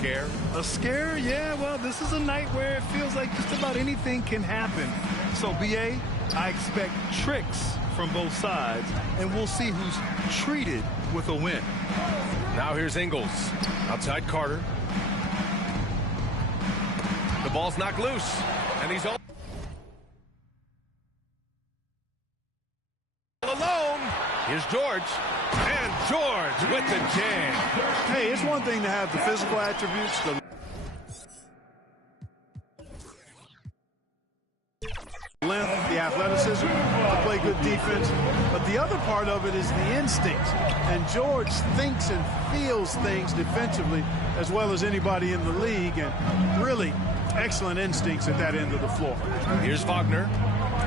scare? A scare? Yeah, well, this is a night where it feels like just about anything can happen. So, B.A., I expect tricks from both sides, and we'll see who's treated with a win. Now here's Ingles. Outside Carter. The ball's knocked loose, and he's all alone. Here's George. And George with the jam. Hey, it's one thing to have the physical attributes, the length, the athleticism, to play good defense, but the other part of it is the instincts. And George thinks and feels things defensively as well as anybody in the league, and really excellent instincts at that end of the floor. Here's Wagner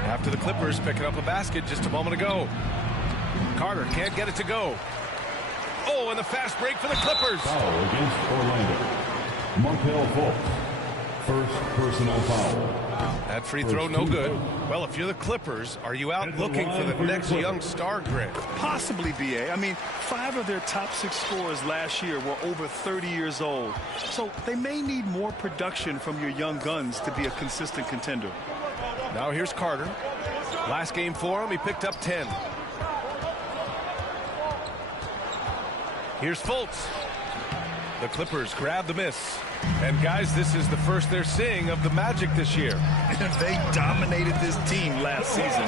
after the Clippers picking up a basket just a moment ago. Carter can't get it to go. Oh, and the fast break for the Clippers. Foul against Orlando. Markelle Fultz. First personal foul. That free throw no good. Well, if you're the Clippers, are you out looking for the next young star, Grant? Possibly, B.A. I mean, 5 of their top 6 scorers last year were over 30 years old. So they may need more production from your young guns to be a consistent contender. Now here's Carter. Last game for him, he picked up 10. Here's Fultz. The Clippers grab the miss. And, guys, this is the first they're seeing of the Magic this year. They dominated this team last season.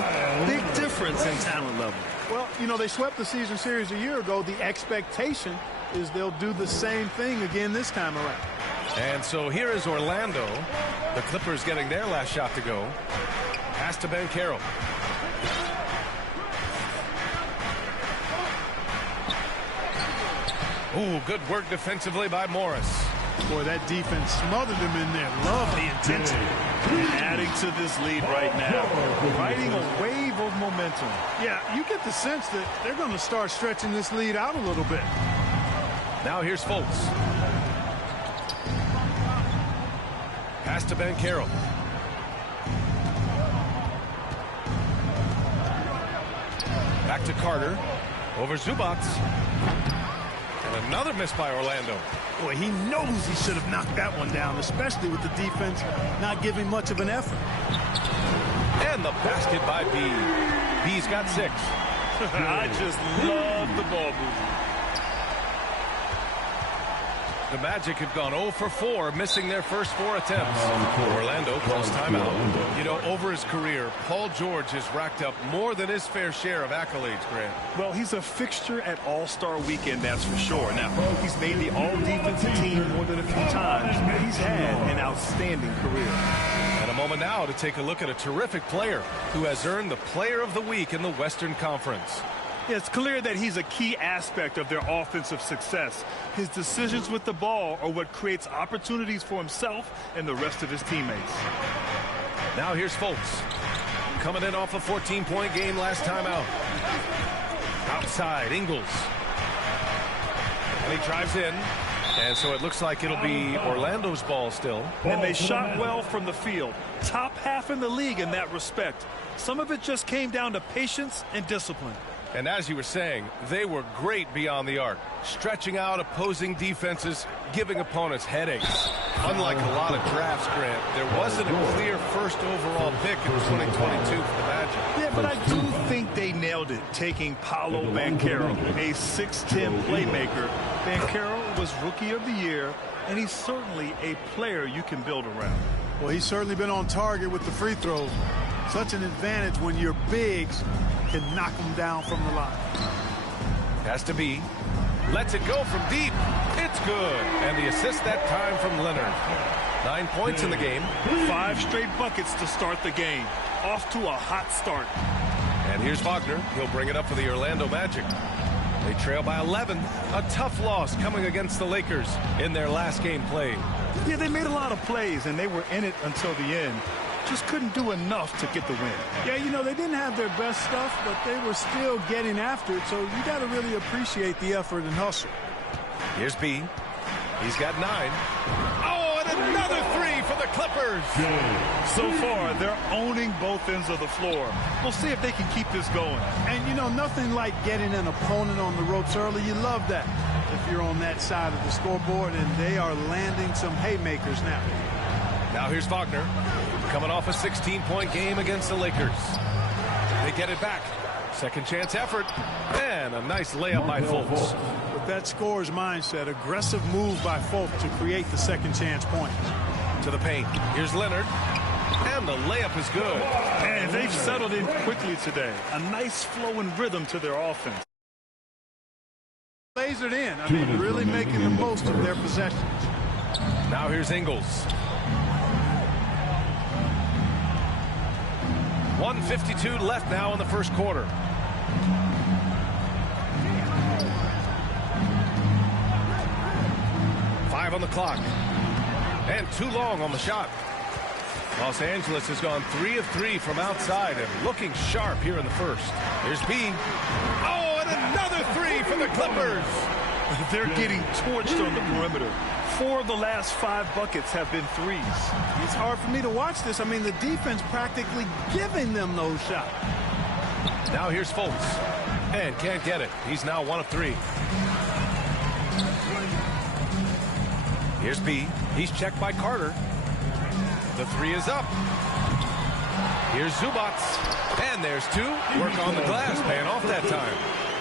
Big difference in talent level. Well, you know, they swept the season series a year ago. The expectation is they'll do the same thing again this time around. And so here is Orlando. The Clippers getting their last shot to go. Pass to Banchero. Ooh, good work defensively by Morris. Boy, that defense smothered him in there. Love the intensity. And adding to this lead right now. Riding a wave of momentum. Yeah, you get the sense that they're going to start stretching this lead out a little bit. Now here's Fultz. Pass to Banchero. Back to Carter. Over Zubac. And another miss by Orlando. Boy, he knows he should have knocked that one down, especially with the defense not giving much of an effort. And the basket by B. B's got 6. I just love the ball movement. The Magic have gone 0 for 4, missing their first 4 attempts. Orlando calls timeout. You know, over his career, Paul George has racked up more than his fair share of accolades, Grant. Well, he's a fixture at All-Star Weekend, that's for sure. Now, he's made the All-Defensive team more than a few times, but he's had an outstanding career. And a moment now to take a look at a terrific player who has earned the Player of the Week in the Western Conference. Yeah, it's clear that he's a key aspect of their offensive success. His decisions with the ball are what creates opportunities for himself and the rest of his teammates. Now here's Fultz. Coming in off a 14-point game last time out. Outside, Ingles. And he drives in. And so it looks like it'll be Orlando's ball still. And they shot well from the field. Top half in the league in that respect. Some of it just came down to patience and discipline. And as you were saying, they were great beyond the arc, stretching out opposing defenses, giving opponents headaches. Unlike a lot of drafts, Grant, there wasn't a clear first overall pick in 2022 for the Magic. Yeah, but I do think they nailed it, taking Paolo Banchero, a 6'10 playmaker. Banchero was Rookie of the Year, and he's certainly a player you can build around. Well, he's certainly been on target with the free throws. Such an advantage when your bigs can knock them down from the line. Has to be. Lets it go from deep. It's good. And the assist that time from Leonard. 9 points in the game. 5 straight buckets to start the game. Off to a hot start. And here's Wagner. He'll bring it up for the Orlando Magic. They trail by 11. A tough loss coming against the Lakers in their last game played. Yeah, they made a lot of plays, and they were in it until the end. Just couldn't do enough to get the win. Yeah, you know, they didn't have their best stuff, but they were still getting after it, so you got to really appreciate the effort and hustle. Here's B. He's got 9. Oh, and another 3 for the Clippers. So far, they're owning both ends of the floor. We'll see if they can keep this going. And, you know, nothing like getting an opponent on the ropes early. You love that. If if you're on that side of the scoreboard, and they are landing some haymakers now. Now here's Wagner, coming off a 16-point game against the Lakers. They get it back. Second chance effort, and a nice layup by Fultz. With that scorer's mindset, aggressive move by Fultz to create the second chance point. To the paint. Here's Leonard, and the layup is good. And they've settled in quickly today. A nice flow and rhythm to their offense. Lasered in. I mean, really making the most of their possessions. Now here's Ingles. 1:52 left now in the first quarter. Five on the clock. And too long on the shot. Los Angeles has gone 3 of 3 from outside and looking sharp here in the first. Here's B. Oh, and another 3 for the Clippers. They're getting torched on the perimeter. 4 of the last 5 buckets have been threes. It's hard for me to watch this. I mean, the defense practically giving them those shots. Now here's Fultz. And can't get it. He's now 1 of 3. Here's B. He's checked by Carter. The 3 is up. Here's Zubac. And there's 2. Work on the glass, paying off that time.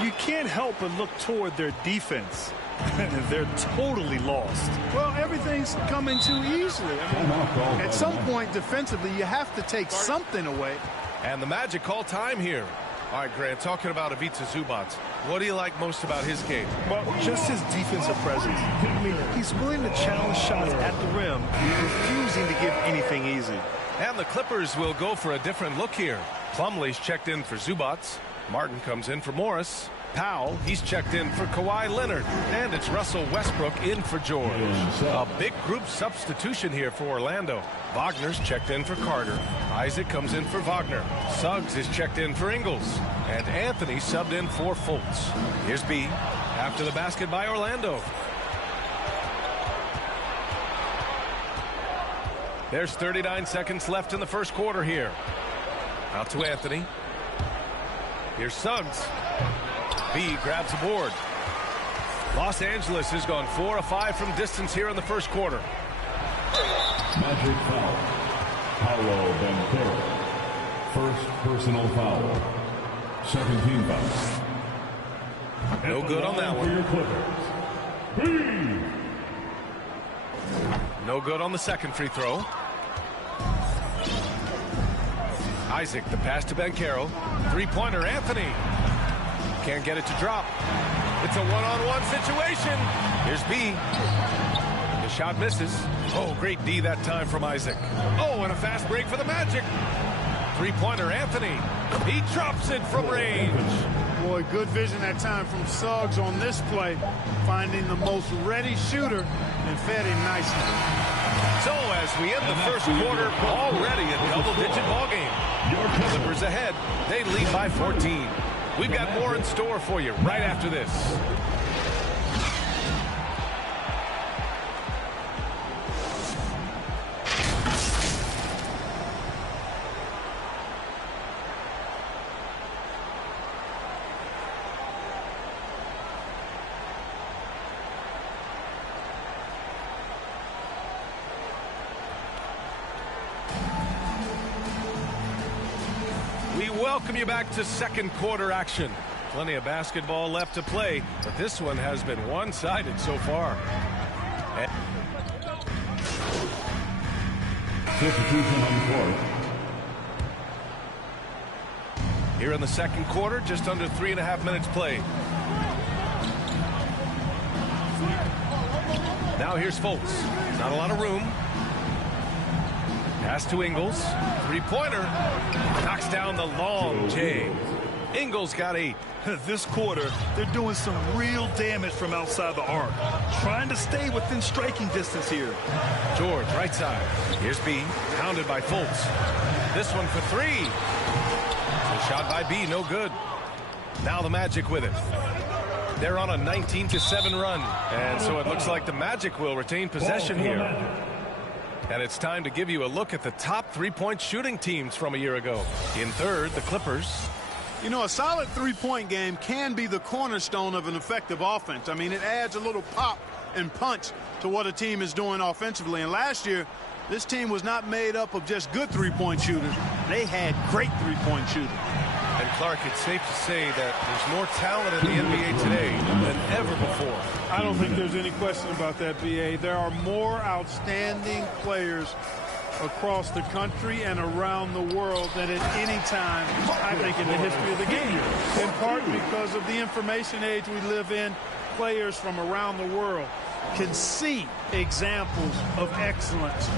You can't help but look toward their defense. They're totally lost. Well, everything's coming too easily. I mean, at some point defensively, you have to take something away. And the Magic call time here. All right, Grant, talking about Ivica Zubac, what do you like most about his game? Well, just his defensive presence. He's willing to challenge shots at the rim, refusing to give anything easy. And the Clippers will go for a different look here. Plumlee's checked in for Zubac. Martin comes in for Morris. Powell, he's checked in for Kawhi Leonard. And it's Russell Westbrook in for George. A big group substitution here for Orlando. Wagner's checked in for Carter. Isaac comes in for Wagner. Suggs is checked in for Ingles. And Anthony subbed in for Fultz. Here's B after the basket by Orlando. There's 39 seconds left in the first quarter here. Out to Anthony. Here's Suggs. B grabs the board. Los Angeles has gone 4 of 5 from distance here in the first quarter. Magic foul. Paolo Banchero. First personal foul. Second team foul. No good on that one. No good on the second free throw. Isaac, the pass to Banchero. Three-pointer, Anthony. Can't get it to drop. It's a one-on-one situation. Here's B. The shot misses. Oh, great D that time from Isaac. Oh, and a fast break for the Magic. Three-pointer, Anthony. He drops it from range. Boy, good vision that time from Suggs on this play. Finding the most ready shooter and fed him nicely. So as we end the first quarter, already a double-digit ball game. Clippers ahead. They lead by 14. We've got more in store for you right after this. Welcome you back to second quarter action. Plenty of basketball left to play, but this one has been one-sided so far. Substitution on the court. Here in the second quarter, just under 3.5 minutes played. Now here's Fultz. Not a lot of room. Pass to Ingles. Three-pointer. Knocks down the long J. Ingles got 8. This quarter, they're doing some real damage from outside the arc. Trying to stay within striking distance here. George, right side. Here's B. Pounded by Fultz. This one for 3. The shot by B, no good. Now the Magic with it. They're on a 19-7 run. And so it looks like the Magic will retain possession here. And it's time to give you a look at the top three-point shooting teams from a year ago. In third, the Clippers. You know, a solid three-point game can be the cornerstone of an effective offense. I mean, it adds a little pop and punch to what a team is doing offensively. And last year, this team was not made up of just good three-point shooters. They had great three-point shooters. And Clark, it's safe to say that there's more talent in the NBA today than ever before. I don't think there's any question about that, B.A. There are more outstanding players across the country and around the world than at any time, I think, in the history of the game. In part because of the information age we live in, players from around the world can see examples of excellence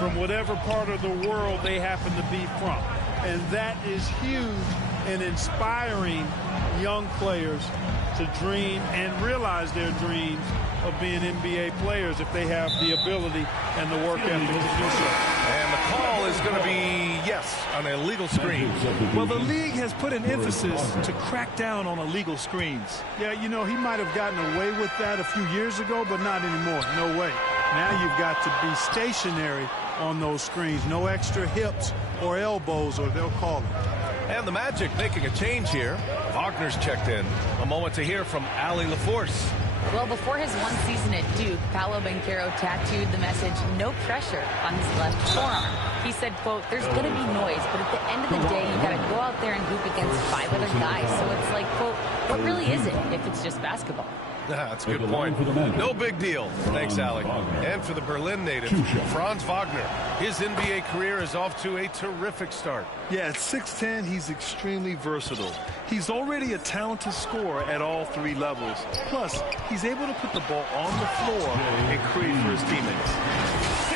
from whatever part of the world they happen to be from. And that is huge in inspiring young players to dream and realize their dreams of being NBA players if they have the ability and the work ethic to do so. And the call is going to be, yes, on a illegal screen. Well, the league has put an emphasis to crack down on illegal screens. Yeah, you know, he might have gotten away with that a few years ago, but not anymore. No way. Now you've got to be stationary on those screens. No extra hips or elbows, or they'll call it. And the Magic making a change here. Wagner's checked in. A moment to hear from Allie LaForce. Well, before his one season at Duke, Paolo Banchero tattooed the message, "No pressure," on his left forearm. He said, quote, "There's going to be noise, but at the end of the day, you got to go out there and hoop against 5 other guys." So it's like, quote, what really is it if it's just basketball? That's a good point. No big deal. Thanks, Allie. And for the Berlin native, Franz Wagner. His NBA career is off to a terrific start. Yeah, at 6'10", he's extremely versatile. He's already a talented scorer at all 3 levels. Plus, he's able to put the ball on the floor and create for his teammates.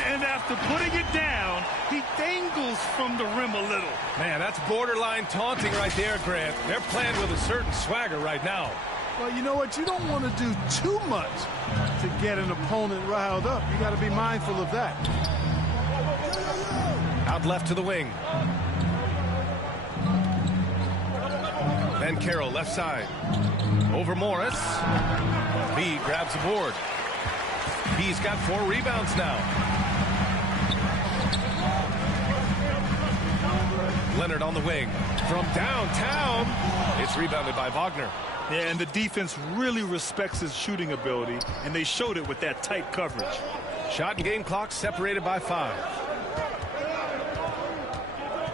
And after putting it down, he dangles from the rim a little. Man, that's borderline taunting right there, Grant. They're playing with a certain swagger right now. Well, you know what? You don't want to do too much to get an opponent riled up. You got to be mindful of that. Out left to the wing. Banchero left side. Over Morris. B grabs the board. B's got 4 rebounds now. Leonard on the wing. From downtown. It's rebounded by Wagner. Yeah, and the defense really respects his shooting ability, and they showed it with that tight coverage. Shot and game clock separated by 5.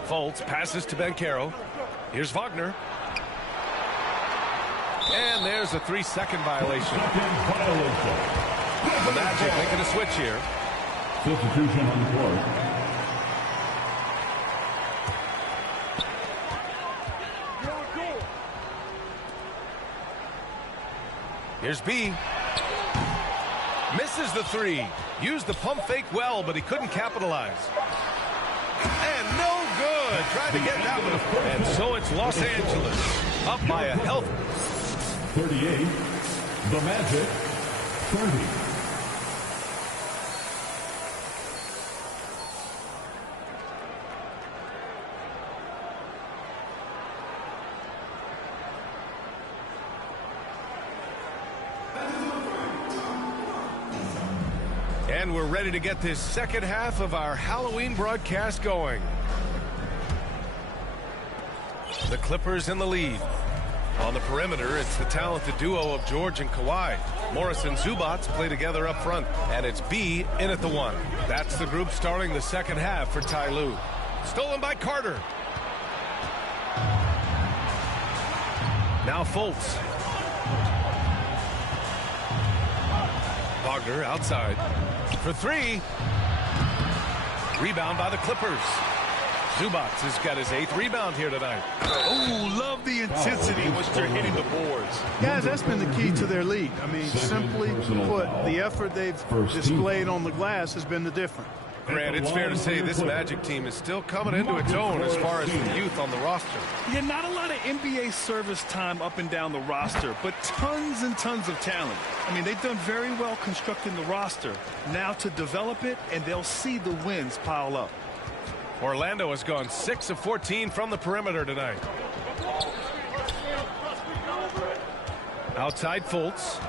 Fultz passes to Banchero. Here's Wagner. And there's a 3-second violation. The Magic making a switch here. Substitution on the court. Here's B. Misses the 3. Used the pump fake well, but he couldn't capitalize. And no good. Tried to get that one. And so it's Los Angeles. Up by a healthy 38. The Magic. 30. And we're ready to get this second half of our Halloween broadcast going. The Clippers in the lead. On the perimeter, it's the talented duo of George and Kawhi. Morris and Zubac play together up front. And it's B in at the 1. That's the group starting the second half for Ty Lue. Stolen by Carter. Now Fultz. Wagner outside. For 3. Rebound by the Clippers. Zubac has got his 8th rebound here tonight. Oh, love the intensity once they're hitting the boards. Guys, that's been the key to their lead. I mean, simply put, the effort they've displayed on the glass has been the difference. Grant, it's fair to say this Magic team is still coming into its own as far as the youth on the roster. Yeah, not a lot of NBA service time up and down the roster, but tons and tons of talent. I mean, they've done very well constructing the roster. Now to develop it, and they'll see the wins pile up. Orlando has gone 6 of 14 from the perimeter tonight. Outside Fultz.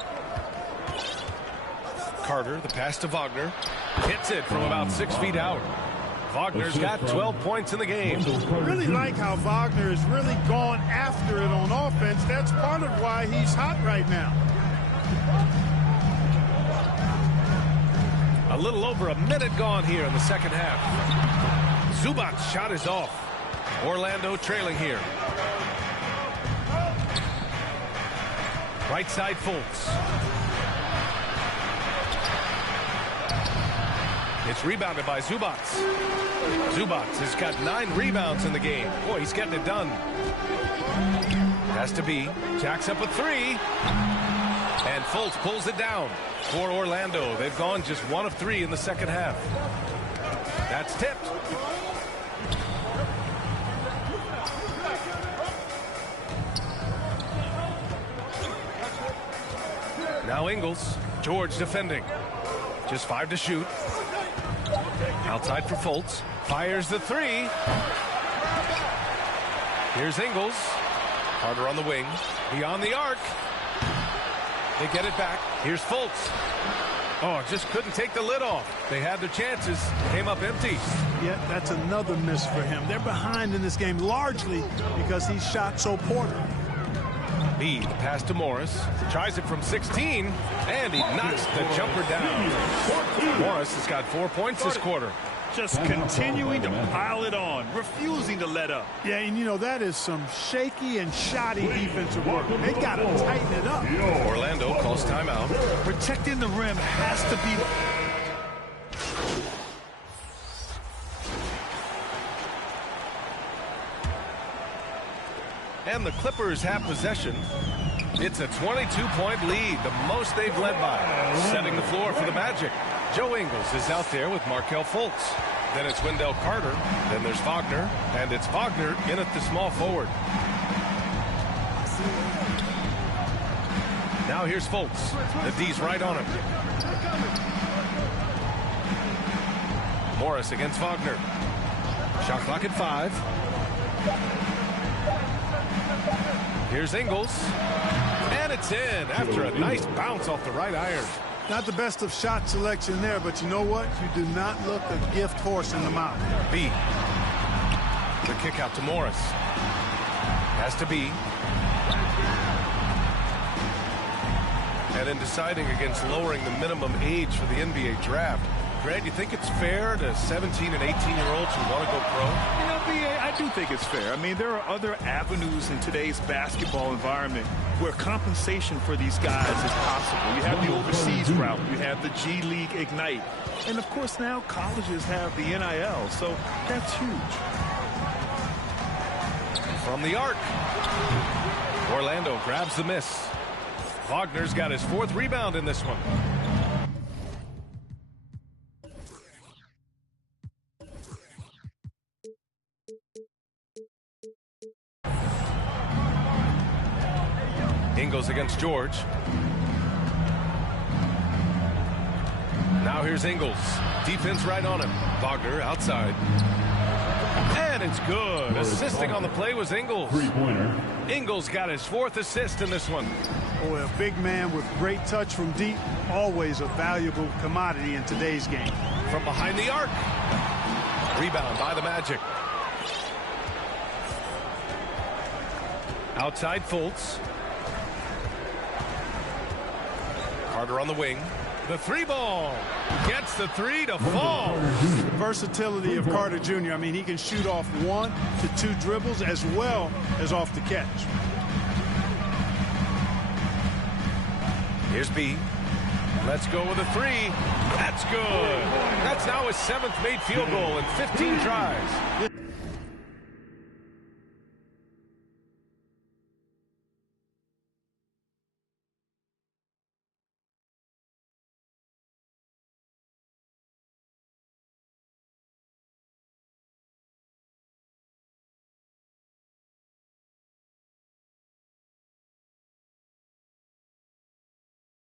Carter, the pass to Wagner. Hits it from about 6 feet out. Wagner's got 12 points in the game. I really like how Wagner has really gone after it on offense. That's part of why he's hot right now. A little over a minute gone here in the second half. Zubac's shot is off. Orlando trailing here. Right side Fultz. It's rebounded by Zubac. Zubac has got 9 rebounds in the game. Boy, he's getting it done. Has to be. Jacks up a 3. And Fultz pulls it down for Orlando. They've gone just 1 of 3 in the second half. That's tipped. Now Ingles. George defending. Just 5 to shoot. Outside for Fultz. Fires the 3. Here's Ingles. Carter on the wing. Beyond the arc. They get it back. Here's Fultz. Oh, just couldn't take the lid off. They had their chances. Came up empty. Yeah, that's another miss for him. They're behind in this game largely because he shot so poorly. B, the pass to Morris. Tries it from 16, and he knocks the jumper down. Morris has got 4 points this quarter. Just continuing to pile it on, refusing to let up. Yeah, and you know, that is some shaky and shoddy defensive work. They got to tighten it up. Orlando calls timeout. Protecting the rim has to be... And the Clippers have possession. It's a 22-point lead, the most they've led by. Setting the floor for the Magic. Joe Ingles is out there with Markelle Fultz. Then it's Wendell Carter. Then there's Wagner. And it's Wagner in at the small forward. Now here's Fultz. The D's right on him. Morris against Wagner. Shot clock at 5. Here's Ingles. And it's in after a nice bounce off the right iron. Not the best of shot selection there, but you know what? You do not look a gift horse in the mouth. B. The kick out to Morris. Has to be. And in deciding against lowering the minimum age for the NBA draft, Grant, you think it's fair to 17 and 18-year-olds who want to go pro? You know, BA, I do think it's fair. I mean, there are other avenues in today's basketball environment where compensation for these guys is possible. You have the overseas route. You have the G League Ignite. And, of course, now colleges have the NIL, so that's huge. From the arc. Orlando grabs the miss. Wagner's got his 4th rebound in this one. Ingles against George. Now here's Ingles. Defense right on him. Wagner outside. And it's good. Assisting on the play was Ingles. Three-pointer. Ingles got his 4th assist in this one. Boy, a big man with great touch from deep, always a valuable commodity in today's game. From behind the arc. Rebound by the Magic. Outside Fultz. Carter on the wing. The 3-ball. Gets the 3 to fall. The versatility of Carter Jr. I mean, he can shoot off 1 to 2 dribbles as well as off the catch. Here's B. Let's go with a 3. That's good. That's now his 7th made field goal in 15 tries.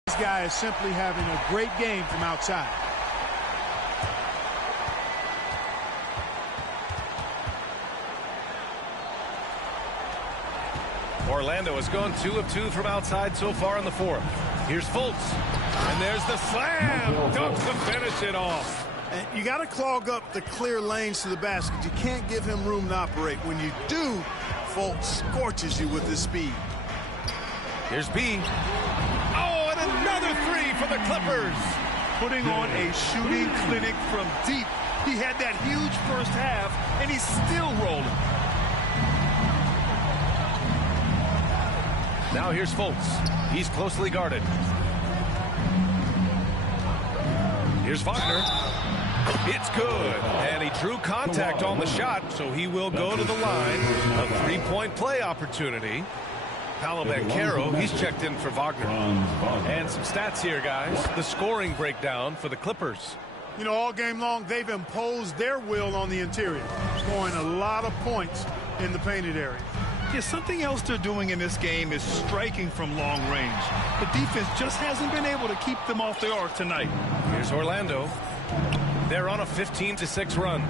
This guy is simply having a great game from outside. Orlando has gone 2 of 2 from outside so far in the 4th. Here's Fultz. And there's the slam. Dunk to finish it off. And you got to clog up the clear lanes to the basket. You can't give him room to operate. When you do, Fultz scorches you with his speed. Here's B. Oh, and another three for the Clippers. Putting on a shooting clinic from deep. He had that huge first half, and he's still rolling. Now here's Fultz. He's closely guarded. Here's Wagner. It's good. And he drew contact on the shot, so he will go to the line. A three-point play opportunity. Paolo Banchero, he's checked in for Wagner. And some stats here, guys. The scoring breakdown for the Clippers. You know, all game long, they've imposed their will on the interior, scoring a lot of points in the painted area. Yeah, something else they're doing in this game is striking from long range. The defense just hasn't been able to keep them off the arc tonight. Here's Orlando. They're on a 15-6 run.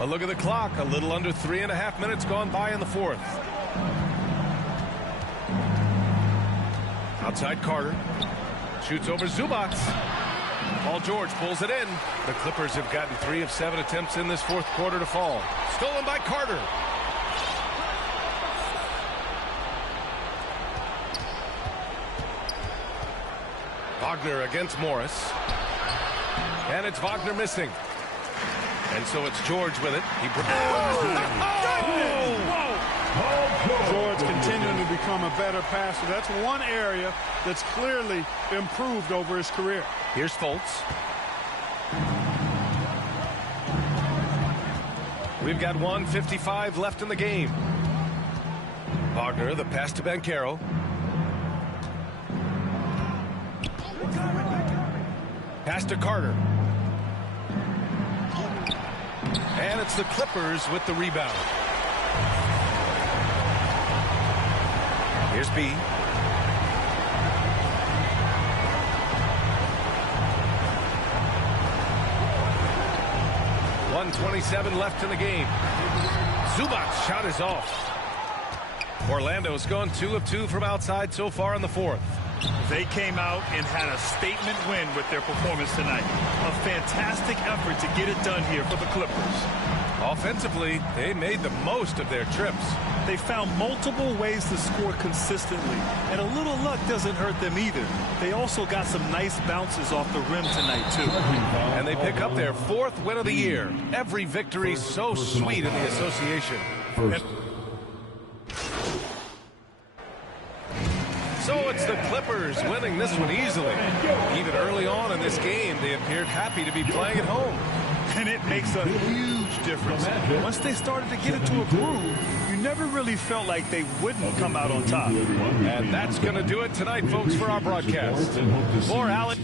A look at the clock. A little under 3.5 minutes gone by in the fourth. Outside Carter. Shoots over Zubac. Paul George pulls it in. The Clippers have gotten 3 of 7 attempts in this fourth quarter to fall. Stolen by Carter. Wagner against Morris. And it's Wagner missing. And so it's George with it. He George continuing to become a better passer. That's one area that's clearly improved over his career. Here's Fultz. We've got 1:55 left in the game. Wagner, the pass to Banchero. Pass to Carter. And it's the Clippers with the rebound. Here's B. .127 left in the game. Zubac's shot is off. Orlando's gone 2 of 2 from outside so far in the fourth. They came out and had a statement win with their performance tonight. A fantastic effort to get it done here for the Clippers. Offensively, they made the most of their trips. They found multiple ways to score consistently, and a little luck doesn't hurt them either. They also got some nice bounces off the rim tonight, too. And they pick up their 4th win of the year. Every victory so sweet in the association. So it's the Clippers winning this one easily. Even early on in this game, they appeared happy to be playing at home. And it makes a huge difference. Once they started to get into a groove, you never really felt like they wouldn't come out on top. And that's going to do it tonight, folks, for our broadcast. For Alex.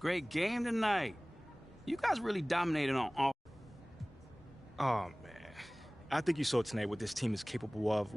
Great game tonight. You guys really dominated on offense. Oh, man. I think you saw tonight what this team is capable of.